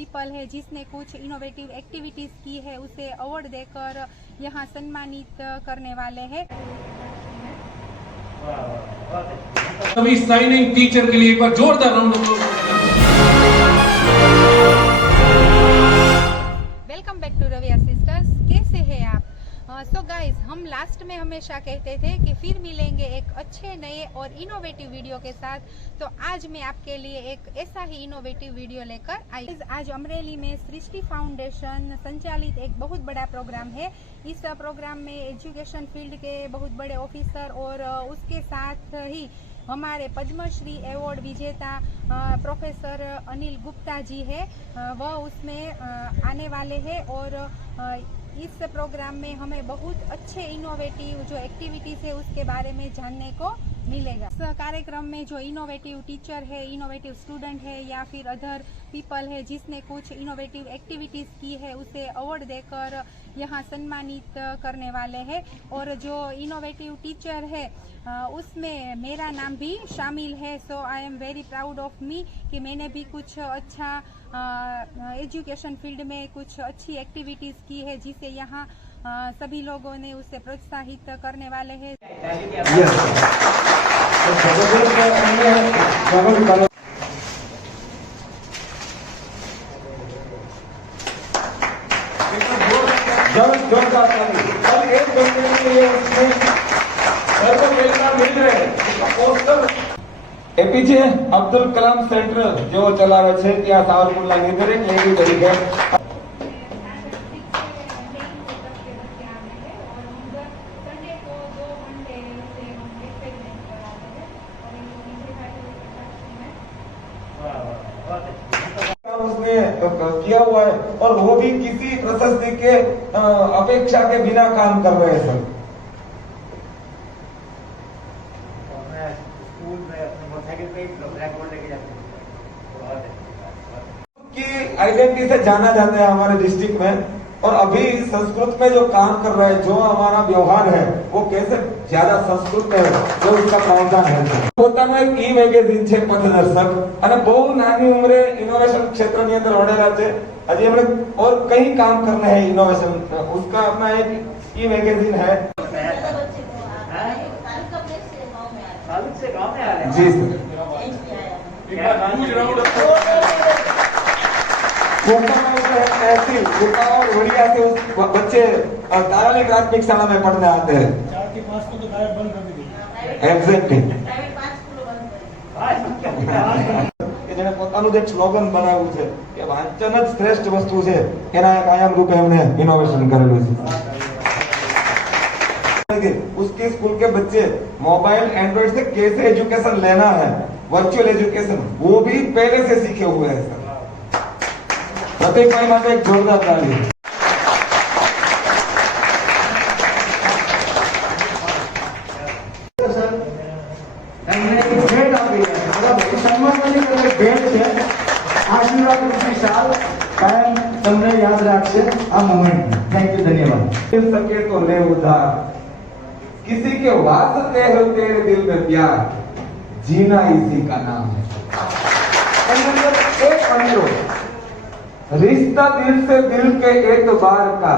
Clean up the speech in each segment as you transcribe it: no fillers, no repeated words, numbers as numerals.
People है जिसने कुछ इनोवेटिव एक्टिविटीज की है, उसे अवार्ड देकर यहाँ सम्मानित करने वाले हैं। सभी साइनिंग टीचर के लिए एक बार जोरदार round of applause. Welcome back to Ravi assistants. कैसे हैं आप? सो गाइस, हम लास्ट में हमेशा कहते थे कि फिर मिलेंगे एक अच्छे नए और इनोवेटिव वीडियो के साथ। तो आज मैं आपके लिए एक ऐसा ही इनोवेटिव वीडियो लेकर आई। आज अमरेली में सृष्टि फाउंडेशन संचालित एक बहुत बड़ा प्रोग्राम है। इस प्रोग्राम में एजुकेशन फील्ड के बहुत बड़े ऑफिसर और उसके साथ ही हमारे पद्मश्री अवार्ड विजेता प्रोफेसर अनिल गुप्ता जी है, वह उसमें आने वाले हैं। और इस प्रोग्राम में हमें बहुत अच्छे इनोवेटिव जो एक्टिविटीज है उसके बारे में जानने को मिलेगा। इस कार्यक्रम में जो इनोवेटिव टीचर है, इनोवेटिव स्टूडेंट है या फिर अदर पीपल है जिसने कुछ इनोवेटिव एक्टिविटीज की है, उसे अवार्ड देकर यहाँ सम्मानित करने वाले हैं। और जो इनोवेटिव टीचर है उसमें मेरा नाम भी शामिल है। So I am very proud of me कि मैंने भी कुछ अच्छा एजुकेशन फील्ड में कुछ अच्छी एक्टिविटीज की है जिसे यहाँ सभी लोगों ने उसे प्रोत्साहित करने वाले हैं। एपीजे अब्दुल कलाम सेंटर जो चलावे छे ત્યાં સાવરકુંડલાની દરેક લેડી તરીકે उसने किया हुआ है और वो भी किसी प्रशस्ति के अपेक्षा के बिना काम कर रहे हैं सर। की आइडेंटिटी से जाना जाता है हमारे डिस्ट्रिक्ट में। और अभी संस्कृत में जो काम कर रहा है, जो हमारा व्यवहार है वो कैसे ज्यादा संस्कृत है, जो उसका प्रावधान है। પોતાનો એક ઈ મેગેઝિન છે પથદર્શક અને બહુ નાની ઉંમરે ઇનોવેશન ક્ષેત્રની અંદર વળેલા છે। હજી એમણે और कई काम करना है इनोवेशन, उसका अपना एक ई मैगजीन है। जी सर, तहसील और वड़िया से उस बच्चे ताराली प्राथमिक शाला में पढ़ने आते हैं। 4 की 5 को तो गायब बंद कर दी। एग्जैक्टली। જેને પોતાનું એક સ્લોગન બનાવ્યું છે કે વાંચન જ શ્રેષ્ઠ વસ્તુ છે, એના એક આયામ રૂપે એમણે ઇનોવેશન કરેલું છે। उसके स्कूल के बच्चे मोबाइल एंड्रॉइड से कैसे एजुकेशन लेना है, वर्चुअल एजुकेशन, वो भी पहले से सीखे हुए हैं सर। प्रत्येक भाई माते एक जोरदार ताली। आशीर्वाद विशाल कायम તમને યાદ રાખશે આ મોમેન્ટ। थैंक यू, धन्यवाद। सके तो ले उधार, किसी के वास्ते हो तेरे दिल में प्यार, जीना इसी का नाम है। एक अनुरोध, रिश्ता दिल से दिल के एक बार का,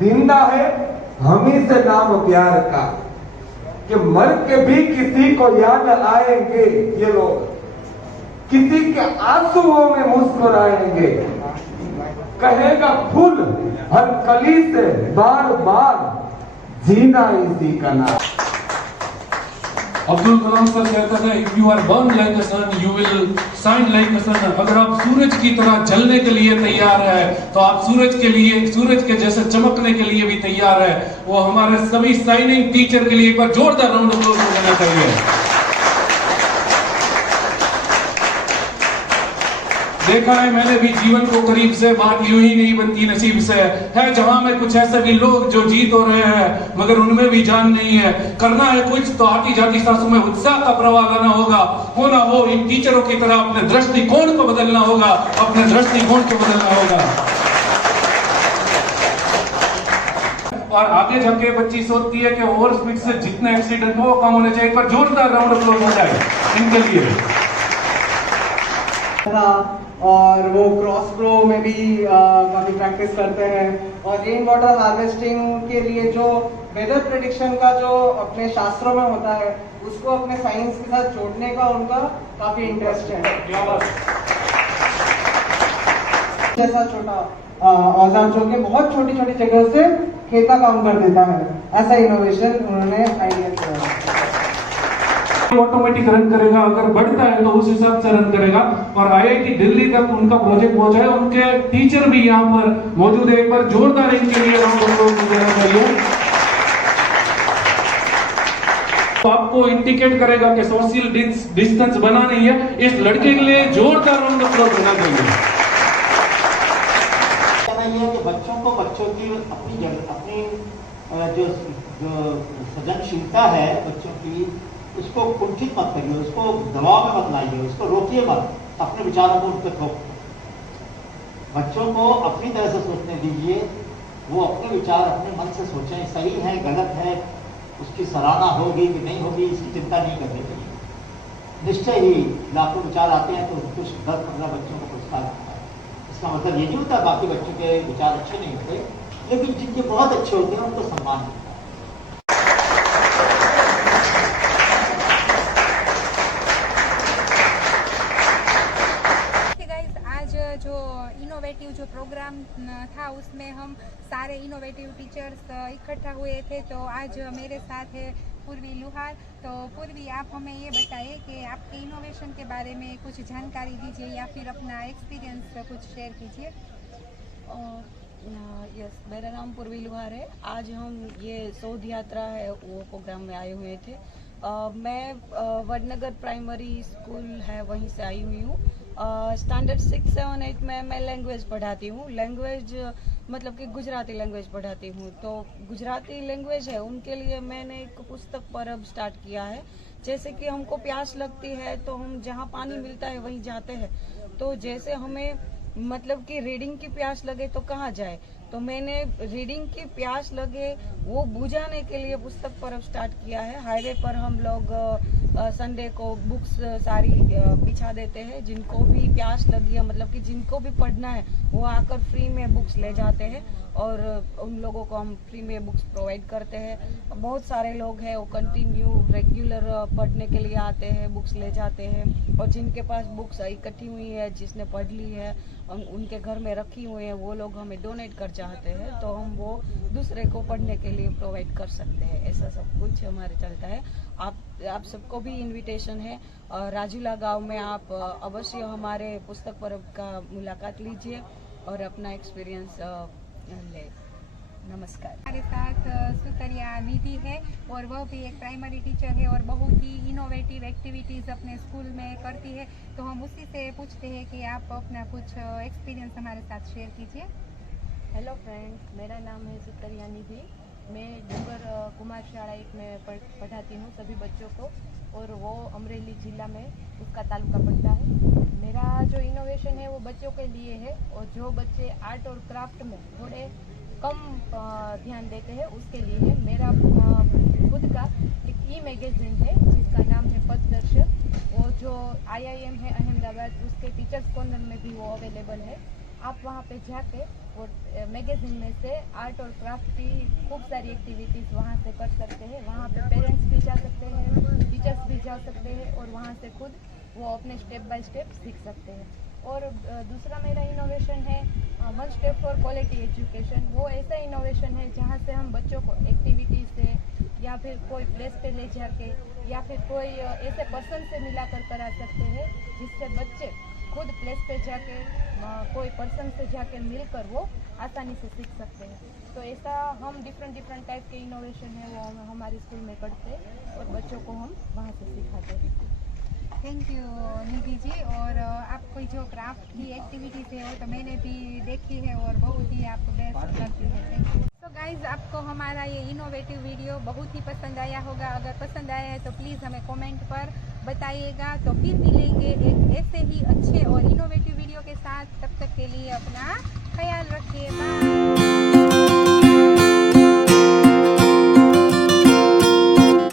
जिंदा है हमी से नाम प्यार का, कि मर के भी किसी को याद आएंगे ये लोग, किसी के आंसुओं में मुस्कुराएंगे, कहेगा फूल हर कली से बार बार, जीना इसी का नाम। अब्दुल कलाम सर कहता था, if you are burn like a sun you will shine like a sun. अगर आप सूरज की तरह जलने के लिए तैयार है तो आप सूरज के जैसे चमकने के लिए भी तैयार है। वो हमारे सभी शाइनिंग टीचर के लिए एक बार जोरदार राउंड ऑफ अप्लॉज देना चाहिए। देखा है मैंने भी जीवन को करीब से, बात यूं ही नहीं बनती नसीब से है। जहां में कुछ ऐसे भी लोग जो जीत हो रहे हैं मगर उनमें भी जान नहीं है। करना है कुछ तो आती जाती सांसों में उत्साह का प्रवाह लाना होगा। हो ना हो, इन टीचरों की तरह अपने दृष्टिकोण को बदलना होगा, अपने दृष्टिकोण को बदलना होगा। और आगे जाके बच्ची सोचती है कि ओवर स्पीड से जितने एक्सीडेंट हो कम होने चाहिए। एक बार जोरदार राउंड ऑफ अप्लॉज हो जाए इनके लिए। और वो क्रॉस ग्रो में भी काफ़ी प्रैक्टिस करते हैं। और रेन वाटर हार्वेस्टिंग के लिए जो वेदर प्रेडिक्शन का जो अपने शास्त्रों में होता है उसको अपने साइंस के साथ जोड़ने का उनका काफ़ी इंटरेस्ट है। जैसा छोटा औजार जो कि बहुत छोटी छोटी जगह से खेत का काम कर देता है, ऐसा इनोवेशन उन्होंने आइडिया किया है। ऑटोमेटिक रन करेगा, अगर बढ़ता है तो उस हिसाब से रन करेगा। और आईआईटी दिल्ली तक उनका प्रोजेक्ट पहुंचा है, उनके टीचर भी यहाँ पर मौजूद है। एक बार जोरदार इनके लिए हम लोगों को देना चाहिए। तो आपको इंडिकेट करेगा कि सोशल डिस्टेंस बना नहीं है। इस लड़के के लिए जोरदार राउंड ऑफ अप्लॉज होना चाहिए। ये है कि बच्चों को बच्चों की अपनी जगह अपनी जो सृजनशीलता है बच्चों की, उसको कुंठित मत करिए, उसको दबाव में मत लाइए, उसको रोकिए मत, अपने विचारों को उन पर थोप। बच्चों को अपनी तरह से सोचने दीजिए, वो अपने विचार अपने मन से सोचें, सही है गलत है, उसकी सराहना होगी कि नहीं होगी इसकी चिंता नहीं करनी चाहिए। निश्चय ही लाखों विचार आते हैं तो कुछ 10-15 बच्चों को पुरस्कार मिलता है। इसका मतलब ये नहीं होता बाकी बच्चों के विचार अच्छे नहीं होते, लेकिन जिनके बहुत अच्छे होते हैं उनको सम्मान मिलता है। जो इनोवेटिव जो प्रोग्राम था उसमें हम सारे इनोवेटिव टीचर्स इकट्ठा हुए थे। तो आज मेरे साथ है पूर्वी लुहार। तो पूर्वी, आप हमें ये बताइए कि आपके इनोवेशन के बारे में कुछ जानकारी दीजिए या फिर अपना एक्सपीरियंस कुछ शेयर कीजिए। यस, मेरा नाम पूर्वी लुहार है। आज हम ये शोध यात्रा है वो प्रोग्राम में आए हुए थे। मैं वडनगर प्राइमरी स्कूल है वहीं से आई हुई हूँ। स्टैंडर्ड 6, 7, 8 में मैं लैंग्वेज पढ़ाती हूँ। लैंग्वेज मतलब कि गुजराती लैंग्वेज पढ़ाती हूँ। तो गुजराती लैंग्वेज है उनके लिए मैंने एक पुस्तक पर्व स्टार्ट किया है। जैसे कि हमको प्यास लगती है तो हम जहाँ पानी मिलता है वहीं जाते हैं। तो जैसे हमें मतलब कि रीडिंग की प्यास लगे तो कहाँ जाए, तो मैंने रीडिंग की प्यास लगे वो बुझाने के लिए पुस्तक पर्व स्टार्ट किया है। हाईवे पर हम लोग संडे को बुक्स सारी बिछा देते हैं। जिनको भी प्यास लगी है मतलब कि जिनको भी पढ़ना है वो आकर फ्री में बुक्स ले जाते हैं और उन लोगों को हम फ्री में बुक्स प्रोवाइड करते हैं। बहुत सारे लोग हैं वो कंटिन्यू रेगुलर पढ़ने के लिए आते हैं, बुक्स ले जाते हैं। और जिनके पास बुक्स इकट्ठी हुई है, जिसने पढ़ ली है, उनके घर में रखी हुई है, वो लोग हमें डोनेट कर चाहते हैं तो हम वो दूसरे को पढ़ने के लिए प्रोवाइड कर सकते हैं। ऐसा सब कुछ हमारे चलता है। आप सबको भी इनविटेशन है। राजूला गांव में आप अवश्य हमारे पुस्तक पर्व का मुलाकात लीजिए और अपना एक्सपीरियंस ले। नमस्कार। हमारे साथ सुतरिया निधि है और वह भी एक प्राइमरी टीचर है और बहुत ही इनोवेटिव एक्टिविटीज़ अपने स्कूल में करती है। तो हम उसी से पूछते हैं कि आप अपना कुछ एक्सपीरियंस हमारे साथ शेयर कीजिए। हेलो फ्रेंड्स, मेरा नाम है सुतरिया निधि। मैं डूंगर कुमार शाला 1 में पढ़ाती हूँ सभी बच्चों को और वो अमरेली जिला में उसका तालुका पड़ता है। मेरा जो इनोवेशन है वो बच्चों के लिए है और जो बच्चे आर्ट और क्राफ्ट में थोड़े कम ध्यान देते हैं उसके लिए है। मेरा खुद का एक ई-मैगज़ीन है जिसका नाम है पथदर्शक। वो जो IIM है अहमदाबाद उसके टीचर्स कॉर्नर में भी वो अवेलेबल है। आप वहाँ पे जाके और मैगज़ीन में से आर्ट और क्राफ्ट की खूब सारी एक्टिविटीज़ वहाँ से कर सकते हैं। वहाँ पे पेरेंट्स भी जा सकते हैं, टीचर्स भी जा सकते हैं और वहाँ से खुद वो अपने स्टेप बाय स्टेप सीख सकते हैं। और दूसरा मेरा इनोवेशन है 1 स्टेप फॉर क्वालिटी एजुकेशन। वो ऐसा इनोवेशन है जहाँ से हम बच्चों को एक्टिविटी से या फिर कोई प्लेस पे ले जाके या फिर कोई ऐसे पर्सन से मिलाकर करा सकते हैं जिससे बच्चे खुद प्लेस पे जाके कोई पर्सन से जाके मिलकर वो आसानी से सीख सकते हैं। तो ऐसा हम डिफरेंट टाइप के इनोवेशन है वो हम हमारे स्कूल में करते हैं और बच्चों को हम वहाँ से सिखाते हैं। Thank you Nidhi ji. और आपकी जो क्राफ्ट की एक्टिविटीज़ है वो तो मैंने भी देखी है और बहुत ही आप बेस्ट करती है। Thank you. तो गाइज, आपको हमारा ये इनोवेटिव वीडियो बहुत ही पसंद आया होगा। अगर पसंद आया है तो प्लीज़ हमें कमेंट पर बताइएगा। तो फिर मिलेंगे एक ऐसे ही अच्छे और इनोवेटिव वीडियो के साथ। तब तक के लिए अपना ख्याल रखिए। बाय।